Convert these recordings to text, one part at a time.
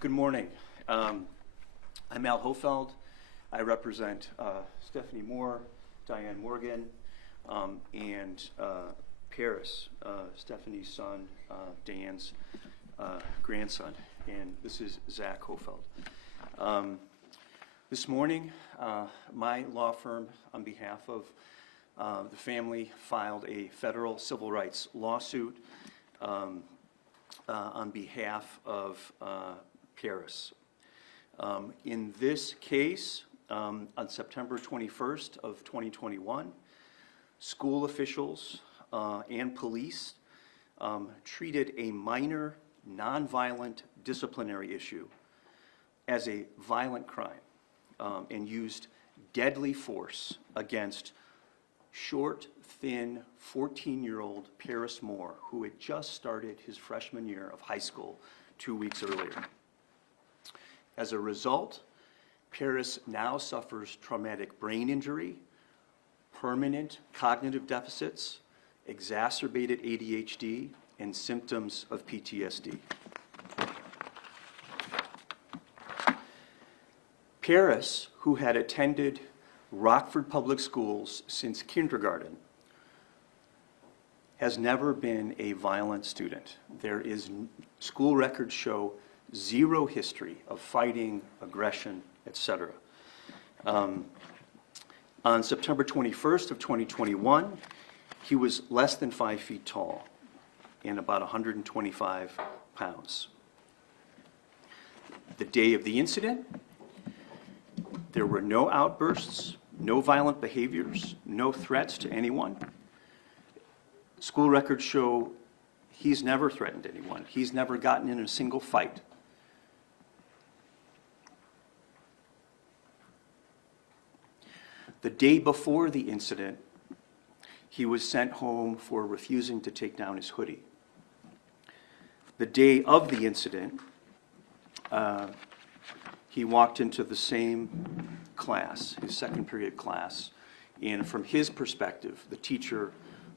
Good morning. I'm Al Hofeld. I represent Stephanie Moore, Diane Morgan, and Parris, Stephanie's son, Diane's grandson, and this is Zach Hofeld. This morning, my law firm, on behalf of the family, filed a federal civil rights lawsuit on behalf of Parris. In this case, on September 21st of 2021, school officials and police treated a minor nonviolent disciplinary issue as a violent crime and used deadly force against short, thin, 14-year-old Parris Moore, who had just started his freshman year of high school 2 weeks earlier. As a result, Parris now suffers traumatic brain injury, permanent cognitive deficits, exacerbated ADHD, and symptoms of PTSD. Parris, who had attended Rockford Public Schools since kindergarten, has never been a violent student. School records show zero history of fighting, aggression, etc. On September 21st of 2021, he was less than 5 feet tall and about 125 pounds. The day of the incident, there were no outbursts, no violent behaviors, no threats to anyone. School records show he's never threatened anyone. He's never gotten in a single fight. The day before the incident, he was sent home for refusing to take down his hoodie. The day of the incident, he walked into the same class, his second period class, and from his perspective, the teacher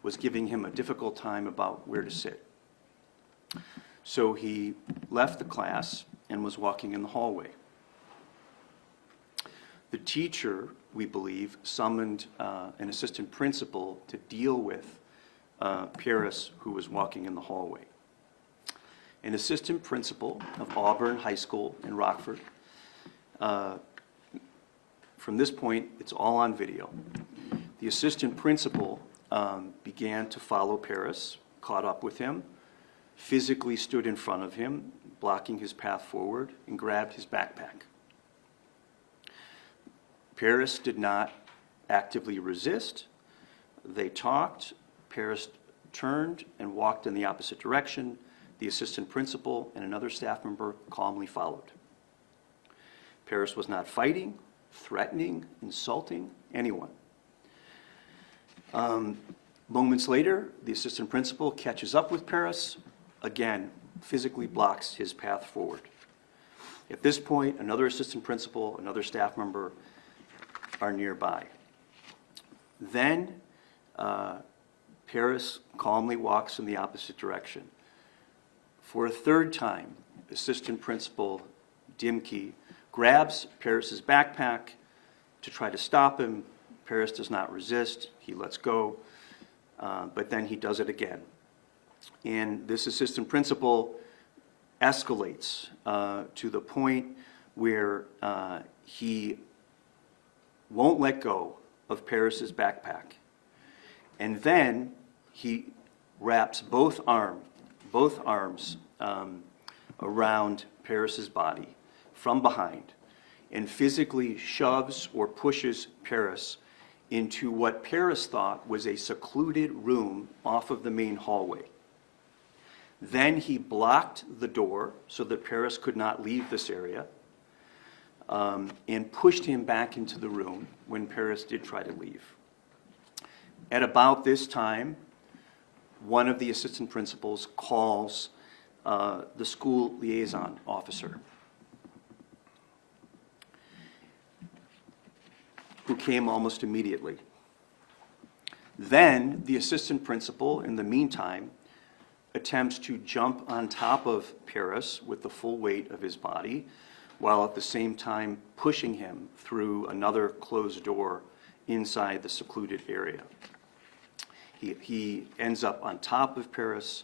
was giving him a difficult time about where to sit. So he left the class and was walking in the hallway. The teacher, we believe, summoned an assistant principal to deal with Parris, who was walking in the hallway. An assistant principal of Auburn High School in Rockford. From this point, it's all on video. The assistant principal began to follow Parris, caught up with him, physically stood in front of him, blocking his path forward, and grabbed his backpack. Parris did not actively resist. They talked. Parris turned and walked in the opposite direction. The assistant principal and another staff member calmly followed. Parris was not fighting, threatening, insulting anyone. Moments later, the assistant principal catches up with Parris, again, physically blocks his path forward. At this point, another assistant principal, another staff member are nearby. Then, Parris calmly walks in the opposite direction. For a third time, assistant principal Dimke grabs Parris's backpack to try to stop him. Parris does not resist. He lets go, but then he does it again. And this assistant principal escalates to the point where he won't let go of Parris's backpack. And then he wraps both arms around Parris's body from behind and physically shoves or pushes Parris into what Parris thought was a secluded room off of the main hallway. Then he blocked the door so that Parris could not leave this area, and pushed him back into the room when Parris did try to leave. At about this time, one of the assistant principals calls the school liaison officer, who came almost immediately. Then the assistant principal, in the meantime, attempts to jump on top of Parris with the full weight of his body, while at the same time pushing him through another closed door inside the secluded area. He ends up on top of Parris,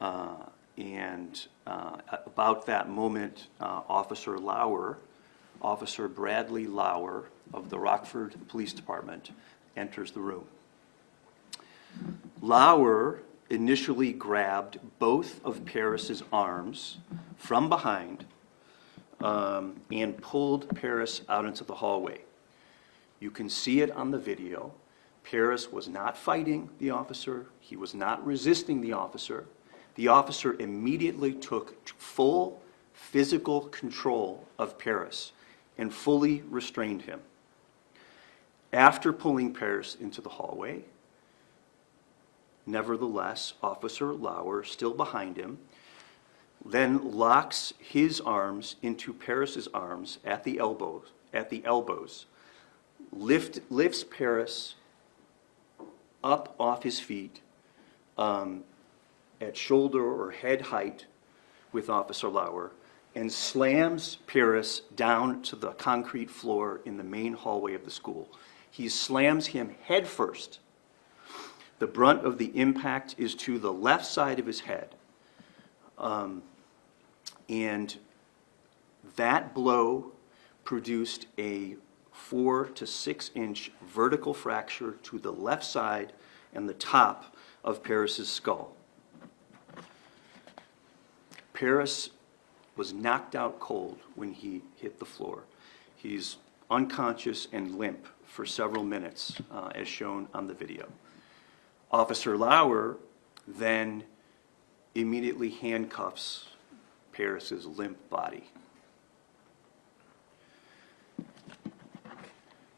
and about that moment, Officer Bradley Lauer of the Rockford Police Department enters the room. Lauer initially grabbed both of Parris's arms from behind and pulled Parris out into the hallway. You can see it on the video. Parris was not fighting the officer. He was not resisting the officer. The officer immediately took full physical control of Parris and fully restrained him. After pulling Parris into the hallway, nevertheless, Officer Lauer, still behind him, then locks his arms into Parris's arms at the elbows, lifts Parris up off his feet at shoulder or head height with Officer Lauer, and slams Parris down to the concrete floor in the main hallway of the school. He slams him head first. The brunt of the impact is to the left side of his head. And that blow produced a 4 to 6 inch vertical fracture to the left side and the top of Parris's skull. Parris was knocked out cold when he hit the floor. He's unconscious and limp for several minutes, as shown on the video. Officer Lauer then immediately handcuffs Parris's limp body.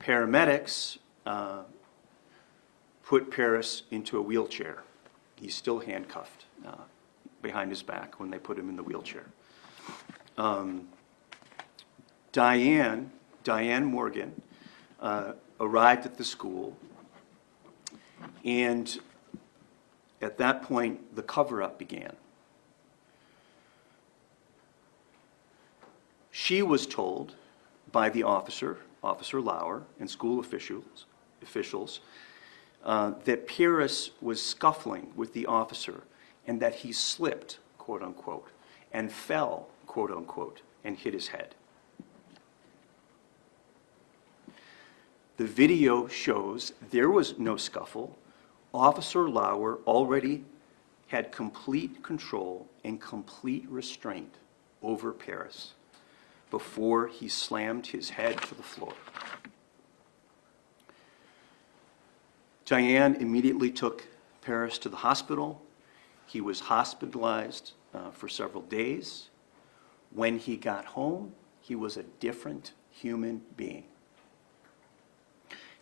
Paramedics put Parris into a wheelchair. He's still handcuffed behind his back when they put him in the wheelchair. Diane Morgan arrived at the school, and at that point, the cover-up began. She was told by the Officer Lauer, and school officials, that Parris was scuffling with the officer and that he slipped, quote unquote, and fell, quote unquote, and hit his head. The video shows there was no scuffle. Officer Lauer already had complete control and complete restraint over Parris before he slammed his head to the floor. Diane immediately took Parris to the hospital. He was hospitalized for several days. When he got home, he was a different human being.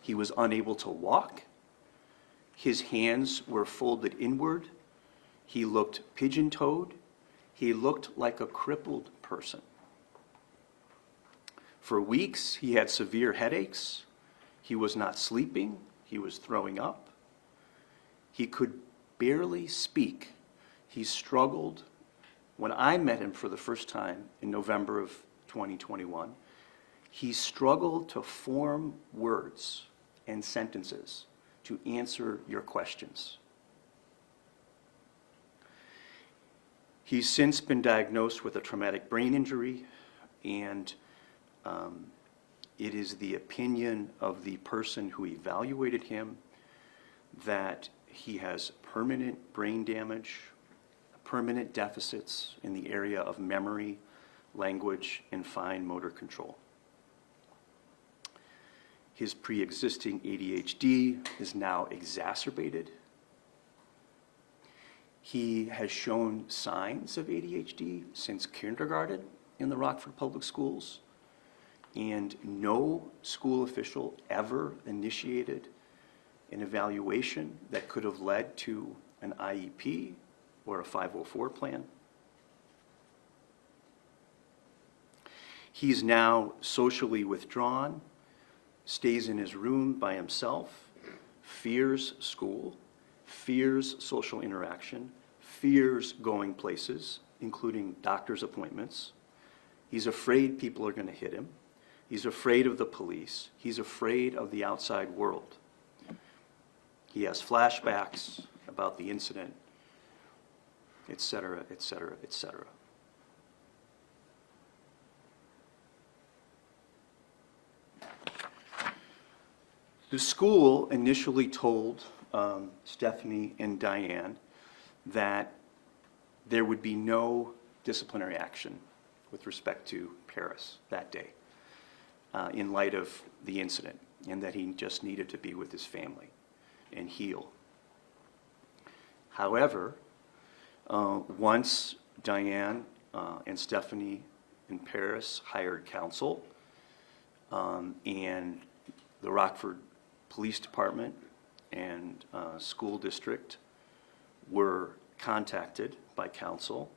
He was unable to walk. His hands were folded inward. He looked pigeon-toed. He looked like a crippled person. For weeks, he had severe headaches. He was not sleeping. He was throwing up. He could barely speak. He struggled. When I met him for the first time in November of 2021, he struggled to form words and sentences to answer your questions. He's since been diagnosed with a traumatic brain injury, and it is the opinion of the person who evaluated him that he has permanent brain damage, permanent deficits in the area of memory, language, and fine motor control. His pre-existing ADHD is now exacerbated. He has shown signs of ADHD since kindergarten in the Rockford Public Schools, and no school official ever initiated an evaluation that could have led to an IEP or a 504 plan. He's now socially withdrawn, stays in his room by himself, fears school, fears social interaction, fears going places, including doctor's appointments. He's afraid people are going to hit him. He's afraid of the police. He's afraid of the outside world. He has flashbacks about the incident, et cetera, et cetera, et cetera. The school initially told Stephanie and Diane that there would be no disciplinary action with respect to Parris that day in light of the incident, and that he just needed to be with his family and heal. However, once Diane and Stephanie and Parris hired counsel, and the Rockford Police Department and school district were contacted by counsel,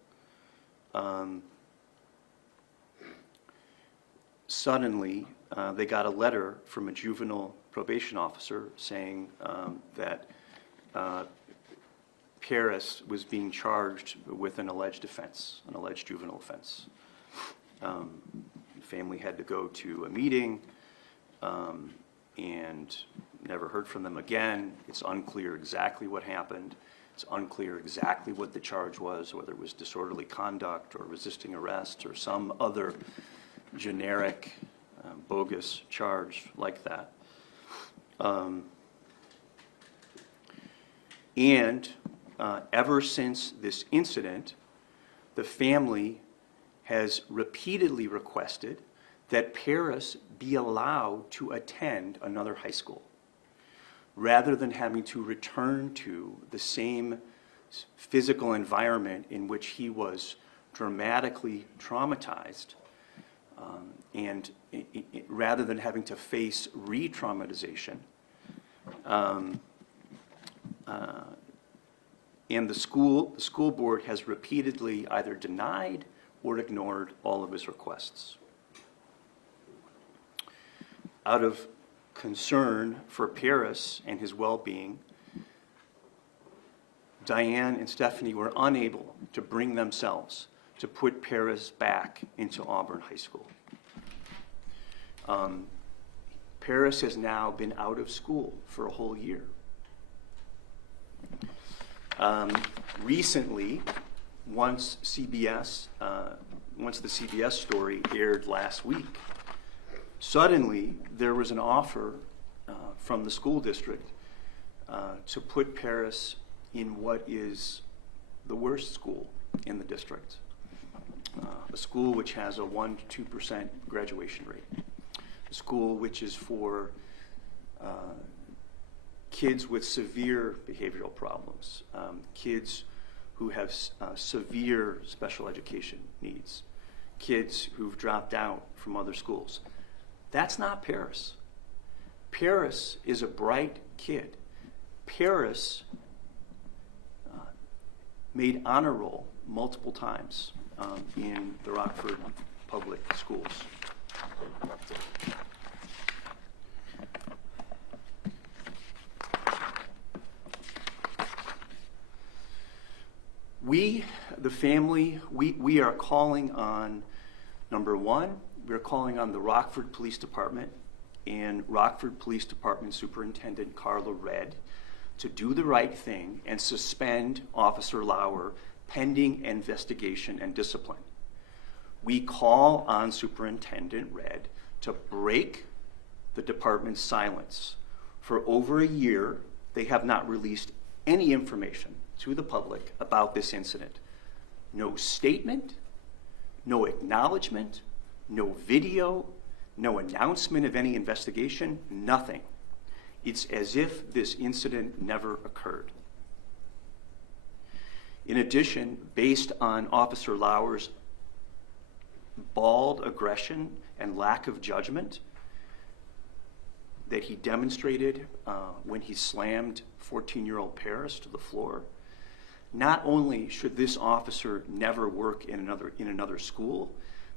suddenly they got a letter from a juvenile probation officer saying that Parris was being charged with an alleged offense, an alleged juvenile offense. The family had to go to a meeting and never heard from them again. It's unclear exactly what happened. It's unclear exactly what the charge was, whether it was disorderly conduct or resisting arrest or some other generic bogus charge like that. And ever since this incident, the family has repeatedly requested that Parris be allowed to attend another high school, rather than having to return to the same physical environment in which he was dramatically traumatized, and rather than having to face re-traumatization. And the school board has repeatedly either denied or ignored all of his requests. Out of concern for Parris and his well-being, Diane and Stephanie were unable to bring themselves to put Parris back into Auburn High School. Parris has now been out of school for a whole year. Recently, once the CBS story aired last week, suddenly there was an offer from the school district to put Parris in what is the worst school in the district, a school which has a 1% to 2% graduation rate, a school which is for kids with severe behavioral problems, kids who have severe special education needs, kids who've dropped out from other schools. That's not Parris. Parris is a bright kid. Parris made honor roll multiple times in the Rockford public schools. We, the family, we are calling on, number one, we're calling on the Rockford Police Department and Rockford Police Department Superintendent Carla Redd to do the right thing and suspend Officer Lauer pending investigation and discipline. We call on Superintendent Redd to break the department's silence. For over a year, they have not released any information to the public about this incident. No statement, no acknowledgement, no video, no announcement of any investigation, nothing. It's as if this incident never occurred. In addition, based on Officer Lauer's bald aggression and lack of judgment that he demonstrated when he slammed 14-year-old Parris to the floor, not only should this officer never work in another school,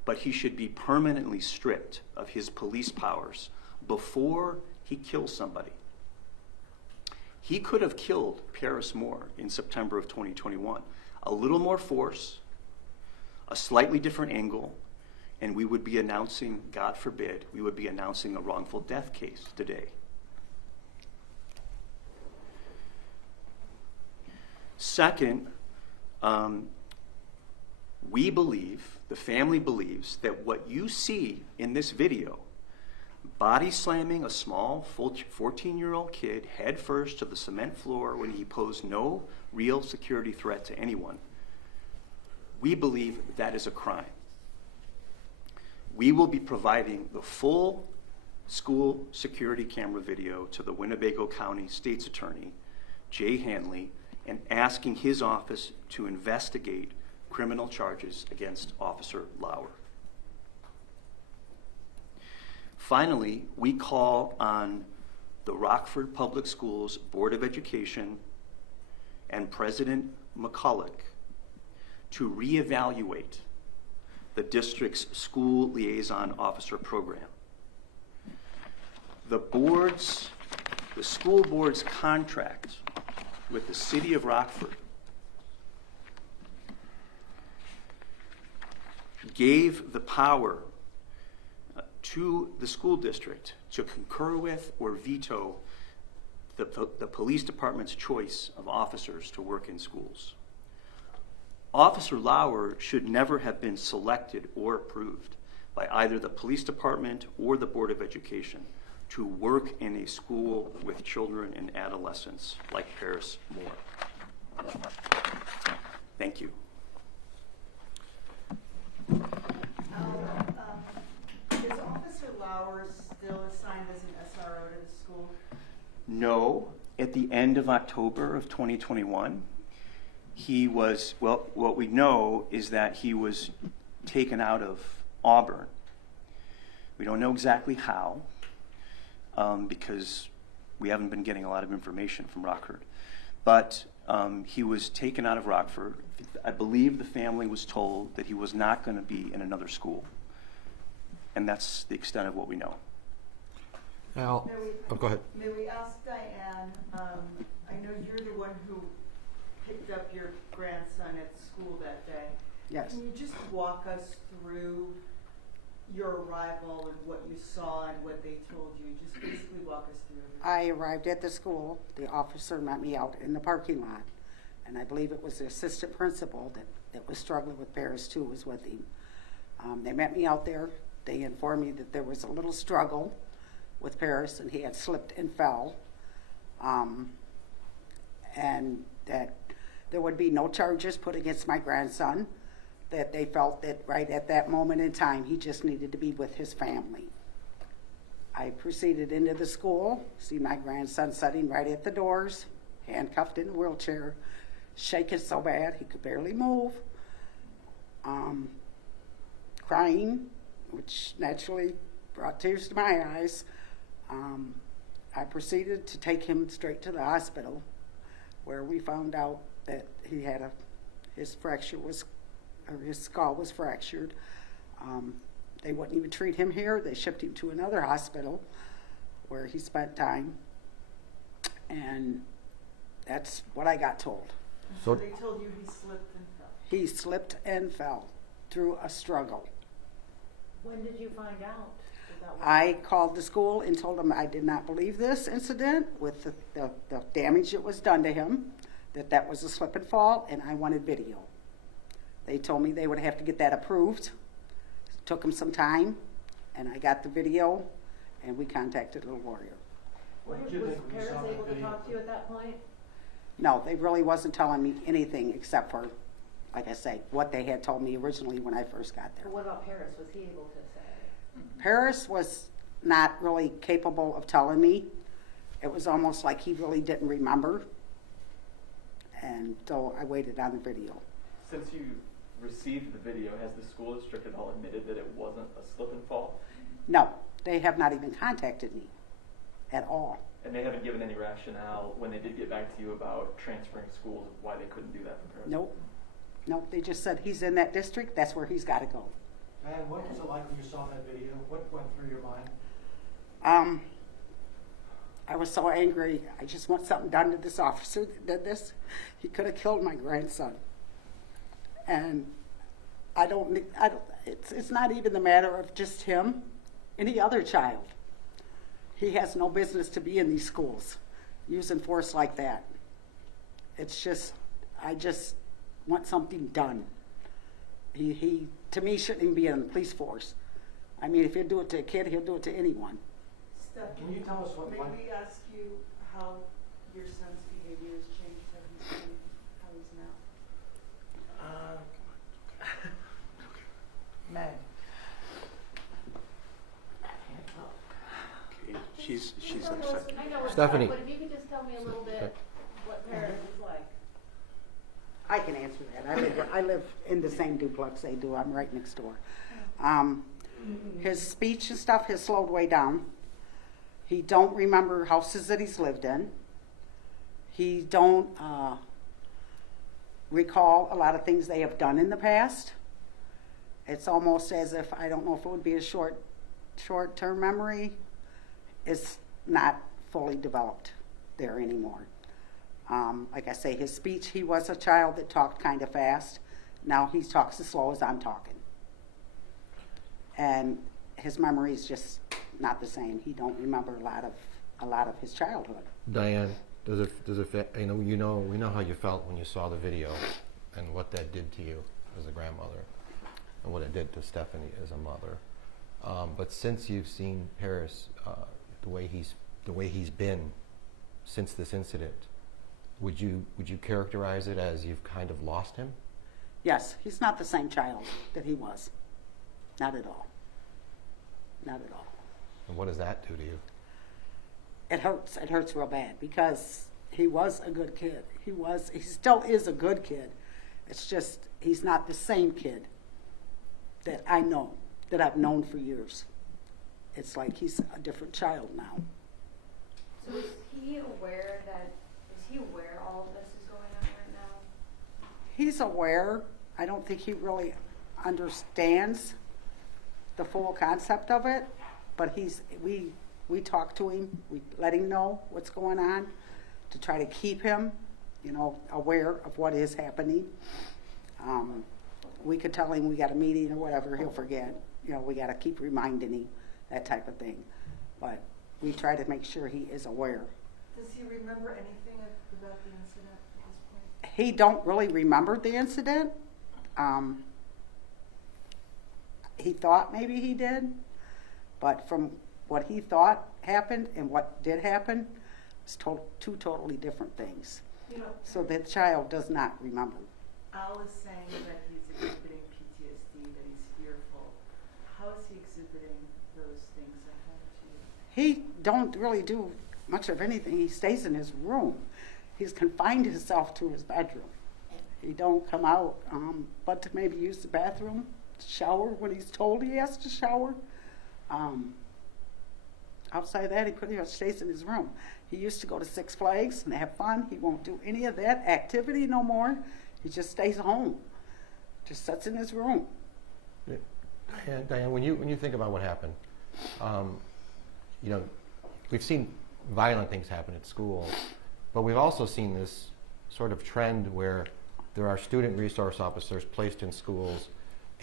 but he should be permanently stripped of his police powers before he kills somebody. He could have killed Parris Moore in September of 2021. a little more force, a slightly different angle, and we would be announcing, God forbid, we would be announcing a wrongful death case today. Second, we believe, the family believes, that what you see in this video, body slamming a small 14-year-old kid head first to the cement floor when he posed no real security threat to anyone, we believe that is a crime. We will be providing the full school security camera video to the Winnebago County State's Attorney, Jay Hanley, and asking his office to investigate criminal charges against Officer Lauer. Finally, we call on the Rockford Public Schools Board of Education and President McCulloch to reevaluate the district's school liaison officer program. The school board's contract with the city of Rockford gave the power to the school district to concur with or veto the police department's choice of officers to work in schools. Officer Lauer should never have been selected or approved by either the police department or the Board of Education to work in a school with children and adolescents like Parris Moore. Thank you. Is Officer Lauer still assigned as an SRO to the school? No, at the end of October of 2021, he was, well, what we know is that he was taken out of Auburn. We don't know exactly how, because we haven't been getting a lot of information from Rockford. But he was taken out of Rockford. I believe the family was told that he was not going to be in another school. And that's the extent of what we know. Al, go ahead. May we ask Diane, I know you're the one who picked up your grandson at school that day. Yes. Can you just walk us through your arrival and what you saw and what they told you? Just basically walk us through everything. I arrived at the school. The officer met me out in the parking lot, and I believe it was the assistant principal that was struggling with Parris too, was with him. They met me out there. They informed me that there was a little struggle with Parris, and he had slipped and fell, and that there would be no charges put against my grandson, that they felt that right at that moment in time, he just needed to be with his family. I proceeded into the school, see my grandson sitting right at the doors, handcuffed in a wheelchair, shaking so bad he could barely move, crying, which naturally brought tears to my eyes. I proceeded to take him straight to the hospital, where we found out that he had his skull was fractured. They wouldn't even treat him here. They shipped him to another hospital where he spent time, and that's what I got told. So they told you he slipped and fell? He slipped and fell through a struggle. When did you find out? I called the school and told them I did not believe this incident with the damage that was done to him, that was a slip and fall, and I wanted video. They told me they would have to get that approved. It took them some time, and I got the video, and we contacted a lawyer. Was Parris able to talk to you at that point? No, they really wasn't telling me anything except for, like I say, what they had told me originally when I first got there. But what about Parris? Was he able to say? Parris was not really capable of telling me. It was almost like he really didn't remember. And so I waited on the video. Since you received the video, has the school district at all admitted that it wasn't a slip and fall? No, they have not even contacted me at all. And they haven't given any rationale when they did get back to you about transferring schools, why they couldn't do that for Parris? Nope, they just said he's in that district, that's where he's got to go. And what was it like when you saw that video? What went through your mind? I was so angry. I just want something done to this officer that did this. He could have killed my grandson. And it's not even the matter of just him, any other child. He has no business to be in these schools using force like that. It's just, I just want something done. He to me, shouldn't even be in the police force. I mean, if he'll do it to a kid, he'll do it to anyone. Stephanie, Can you tell us what may one- we ask you how your son's behavior has changed, how he's now? Meg. Okay, she's I know upset. it's Stephanie. tough, but if you could just tell me a little bit what Parris is like. I can answer that. I live in the same duplex they do. I'm right next door. His speech and stuff has slowed way down. He don't remember houses that he's lived in. He don't recall a lot of things they have done in the past. It's almost as if, I don't know if it would be a short-term memory. It's not fully developed there anymore. Like I say, his speech, he was a child that talked kind of fast. Now he talks as slow as I'm talking. And his memory is just not the same. He don't remember a lot of his childhood. Diane, does it we know how you felt when you saw the video and what that did to you as a grandmother and what it did to Stephanie as a mother. But since you've seen Parris, the way he's been since this incident, would you characterize it as you've kind of lost him? Yes, he's not the same child that he was. Not at all. Not at all. And what does that do to you? It hurts. It hurts real bad because he was a good kid. He still is a good kid. It's just he's not the same kid that I know, that I've known for years. It's like he's a different child now. So is he aware all of this is going on right now? He's aware. I don't think he really understands the full concept of it, but we talk to him, we let him know what's going on to try to keep him, aware of what is happening. We could tell him we got a meeting or whatever, he'll forget. We got to keep reminding him, that type of thing. But we try to make sure he is aware. Does he remember anything about the incident at this point? He don't really remember the incident. He thought maybe he did, but from what he thought happened and what did happen, it's two totally different things. So the child does not remember. Al is saying that he's exhibiting PTSD, that he's fearful. How is he exhibiting those things at home to you? He don't really do much of anything. He stays in his room. He's confined himself to his bedroom. He don't come out, but to maybe use the bathroom, shower when he's told he has to shower. Outside of that, he pretty much stays in his room. He used to go to Six Flags and have fun. He won't do any of that activity no more. He just stays home, just sits in his room. Diane, when you think about what happened, we've seen violent things happen at school, but we've also seen this sort of trend where there are student resource officers placed in schools,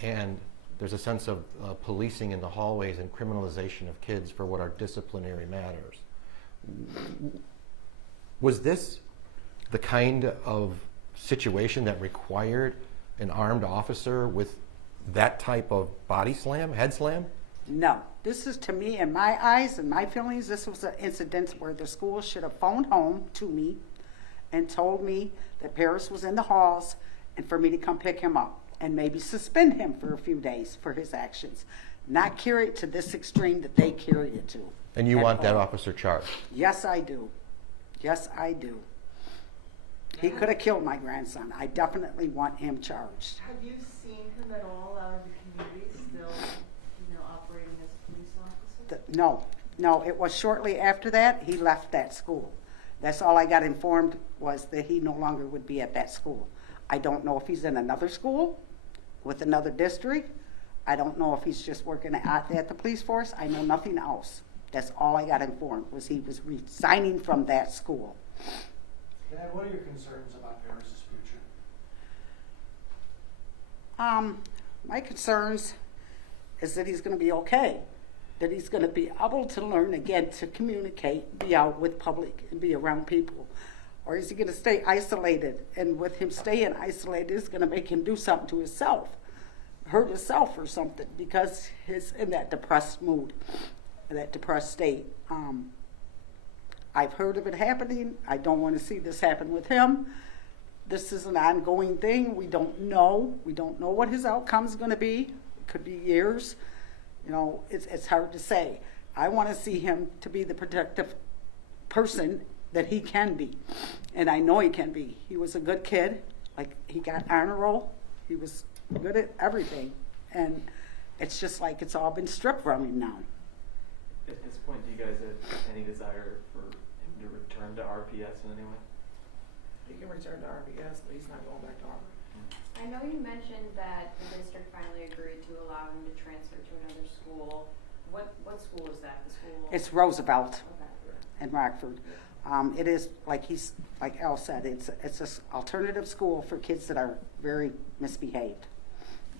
and there's a sense of policing in the hallways and criminalization of kids for what are disciplinary matters. Was this the kind of situation that required an armed officer with that type of body slam, head slam? No, this is, to me, in my eyes and my feelings, this was an incident where the school should have phoned home to me and told me that Parris was in the halls and for me to come pick him up and maybe suspend him for a few days for his actions, not carry it to this extreme that they carried it to. And you at want that all. officer charged? Yes, I do. Yes, I do. He could have killed my grandson. I definitely want him charged. Have you seen him at all out in the community still, operating as a police officer? No, it was shortly after that he left that school. That's all I got informed, was that he no longer would be at that school. I don't know if he's in another school with another district. I don't know if he's just working at the police force. I know nothing else. That's all I got informed, was he was resigning from that school. Dad, what are your concerns about Parris's future? My concerns is that he's going to be okay, that he's going to be able to learn again to communicate, be out with public, and be around people. Or is he going to stay isolated? And with him staying isolated, it's going to make him do something to himself, hurt himself or something, because he's in that depressed mood, that depressed state. I've heard of it happening. I don't want to see this happen with him. This is an ongoing thing. We don't know. We don't know what his outcome is going to be. It could be years. You know, it's hard to say. I want to see him to be the protective person that he can be. And I know he can be. He was a good kid. Like, he got honor roll. He was good at everything. And it's just like it's all been stripped from him now. At this point, do you guys have any desire for him to return to RPS in any way? He can return to RPS, but he's not going back to Harvard. I know you mentioned that the district finally agreed to allow him to transfer to another school. What school is that? The school? It's Roosevelt Okay. in Rockford. It is, like Al said, it's an alternative school for kids that are very misbehaved,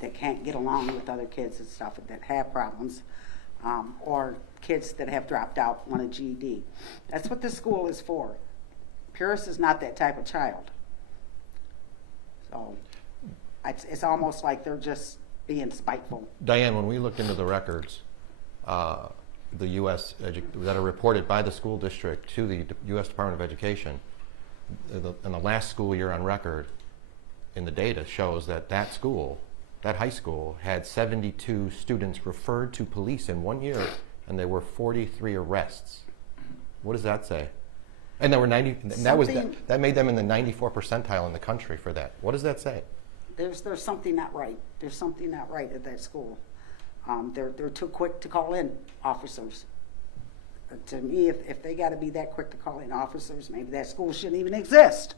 that can't get along with other kids and stuff, that have problems, or kids that have dropped out, want a GED. That's what this school is for. Parris is not that type of child. So it's almost like they're just being spiteful. Diane, when we looked into the records, the U.S. that are reported by the school district to the U.S. Department of Education, in the last school year on record, in the data shows that that school, that high school, had 72 students referred to police in 1 year, and there were 43 arrests. What does that say? And there were 90. That made them in the 94th percentile in the country for that. What does that say? There's something not right. There's something not right at that school. They're too quick to call in officers. To me, if they got to be that quick to call in officers, maybe that school shouldn't even exist.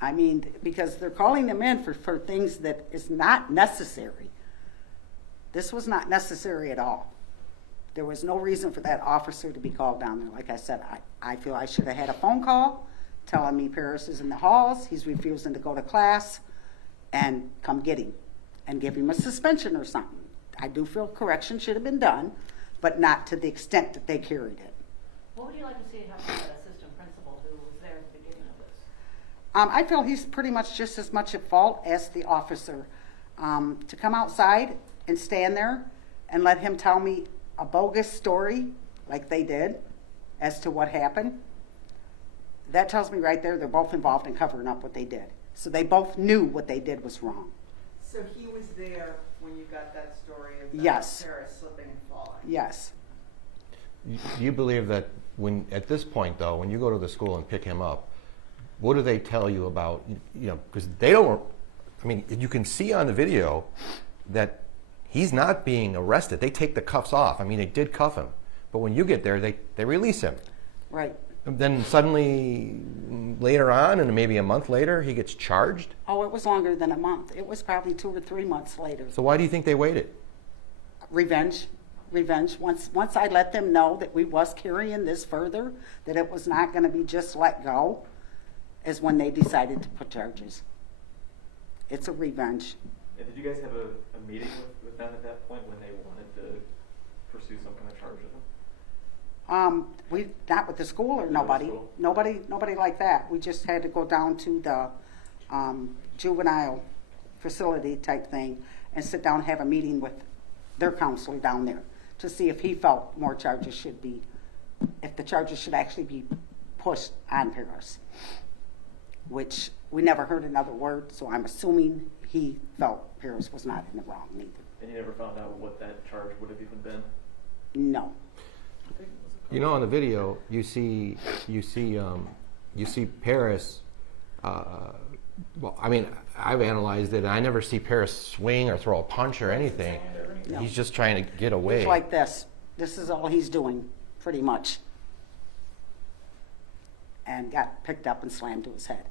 I mean, because they're calling them in for things that is not necessary. This was not necessary at all. There was no reason for that officer to be called down there. Like I said, I feel I should have had a phone call telling me Parris is in the halls, he's refusing to go to class, and come get him and give him a suspension or something. I do feel correction should have been done, but not to the extent that they carried it. What would you like to see happen to that assistant principal who was there at the beginning of this? I feel he's pretty much just as much at fault as the officer. To come outside and stand there and let him tell me a bogus story like they did as to what happened, that tells me right there they're both involved in covering up what they did. So they both knew what they did was wrong. So he was there when you got that story of Yes. Parris slipping and falling? Yes. Do you believe that when, at this point though, when you go to the school and pick him up, what do they tell you about, you know, because they don't, I mean, you can see on the video that he's not being arrested. They take the cuffs off. I mean, they did cuff him. But when you get there, they release him. Right. And then suddenly, later on, and maybe a month later, he gets charged. Oh, it was longer than a month. It was probably 2 or 3 months later. So why do you think they waited? Revenge. Once I let them know that we was carrying this further, that it was not going to be just let go, is when they decided to put charges. It's a revenge. And did you guys have a meeting with them at that point when they wanted to pursue some kind of charge with them? We not with the school or Not with the nobody. school. Nobody like that. We just had to go down to the juvenile facility type thing and sit down and have a meeting with their counselor down there to see if he felt more charges should be, if the charges should actually be pushed on Parris. Which we never heard another word, so I'm assuming he felt Parris was not in the wrong neither. And you never found out what that charge would have even been? No. You know, on the video, you see Parris. Well, I mean, I've analyzed it. I never see Parris swing or throw a punch or anything. No. He's just trying to get away. He's like this. This is all he's doing, pretty much. And got picked up and slammed to his head.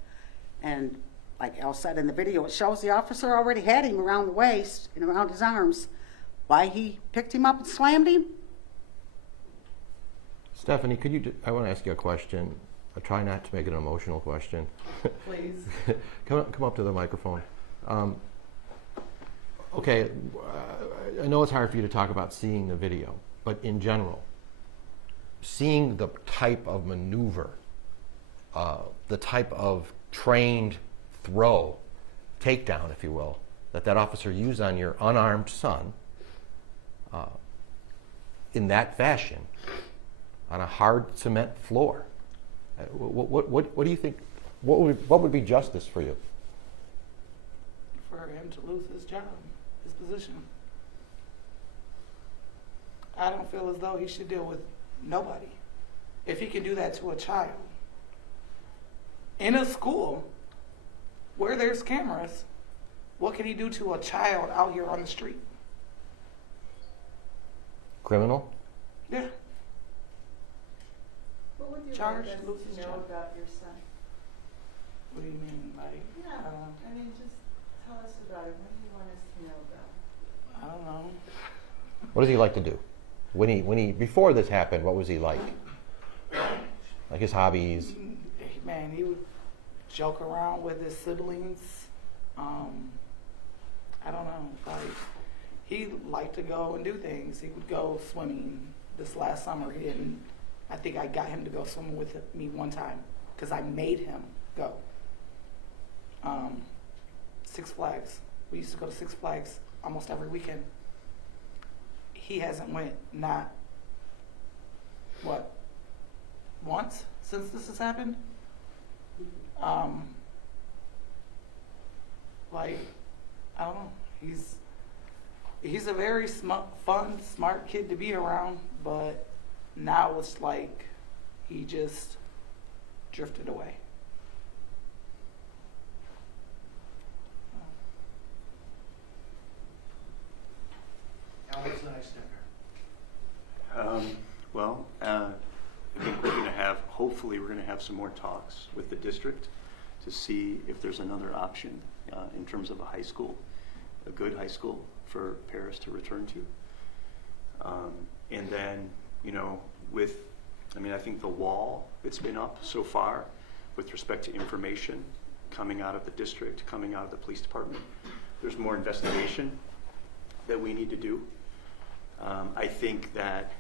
And like Elle said in the video, it shows the officer already had him around the waist and around his arms. Why he picked him up and slammed him? Stephanie, I want to ask you a question. I try not to make it an emotional question. Please. Come up to the microphone. Okay, I know it's hard for you to talk about seeing the video, but in general, seeing the type of maneuver, the type of trained throw, takedown, if you will, that officer used on your unarmed son in that fashion on a hard cement floor, what do you think, what would be justice for you? For him to lose his job, his position. I don't feel as though he should deal with nobody. If he can do that to a child. In a school where there's cameras, what can he do to a child out here on the street? Criminal? Yeah. What would you Charged, like us loses to know job. about your son? What do you mean? Like, Yeah, I mean, just tell us about him. What do you want us to know about him? I don't know. What does he like to do? When he before this happened, what was he like? Like his hobbies? Man, he would joke around with his siblings. I don't know. Like, he liked to go and do things. He would go swimming. This last summer, he didn't. I think I got him to go swimming with me one time because I made him go. Six Flags. We used to go to Six Flags almost every weekend. He hasn't went once since this has happened. Like, I don't know. He's a very fun, smart kid to be around, but now it's like he just drifted away. Now, what's the next step here? Well, I think we're going to have, hopefully, we're going to have some more talks with the district to see if there's another option in terms of a high school, a good high school for Parris to return to. And then, I think the wall that's been up so far with respect to information coming out of the district, coming out of the police department, there's more investigation that we need to do. I think that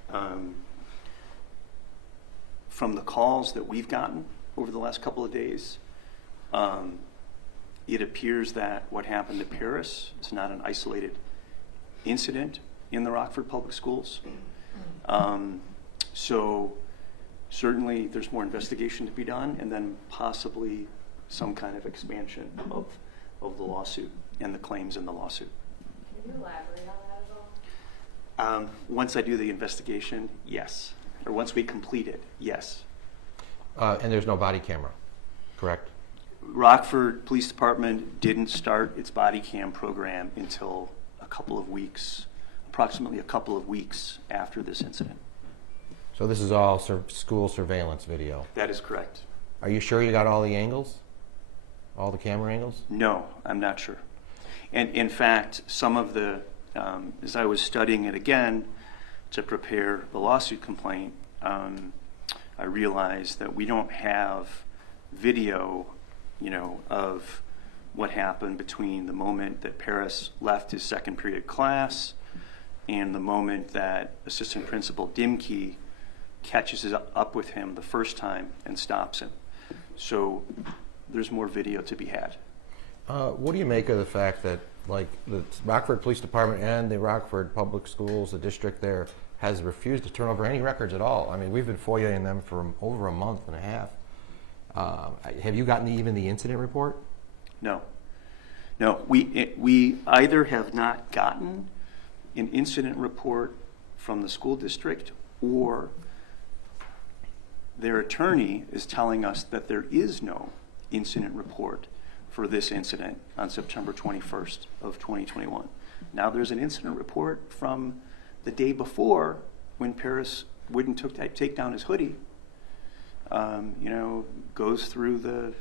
from the calls that we've gotten over the last couple of days, it appears that what happened to Parris is not an isolated incident in the Rockford Public Schools. So certainly there's more investigation to be done, and then possibly some kind of expansion of the lawsuit and the claims in the lawsuit. Can you elaborate on that at all? Once I do the investigation, yes. Or once we complete it, yes. And there's no body camera, correct? Rockford Police Department didn't start its body cam program until approximately a couple of weeks after this incident. So this is all school surveillance video. That is correct. Are you sure you got all the angles? All the camera angles? No, I'm not sure. And in fact, some of the, as I was studying it again to prepare the lawsuit complaint, I realized that we don't have video, of what happened between the moment that Parris left his second period class and the moment that Assistant Principal Dimke catches up with him the first time and stops him. So there's more video to be had. What do you make of the fact that, like, the Rockford Police Department and the Rockford Public Schools, the district there, has refused to turn over any records at all? I mean, we've been FOIAing them for over a month and a half. Have you gotten even the incident report? No. We either have not gotten an incident report from the school district, or their attorney is telling us that there is no incident report for this incident on September 21st of 2021. Now there's an incident report from the day before when Parris wouldn't take down his hoodie. Goes through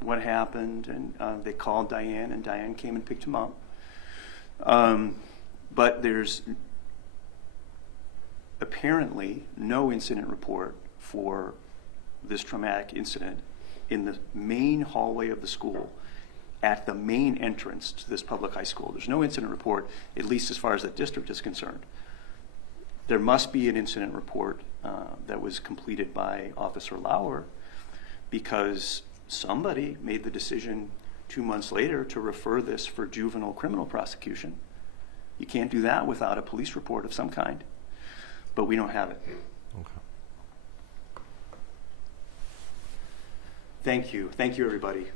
what happened, and they called Diane, and Diane came and picked him up. But there's apparently no incident report for this traumatic incident in the main hallway of the school at the main entrance to this public high school. There's no incident report, at least as far as the district is concerned. There must be an incident report that was completed by Officer Lauer, because somebody made the decision 2 months later to refer this for juvenile criminal prosecution. You can't do that without a police report of some kind, but we don't have it. Okay. Thank you, everybody.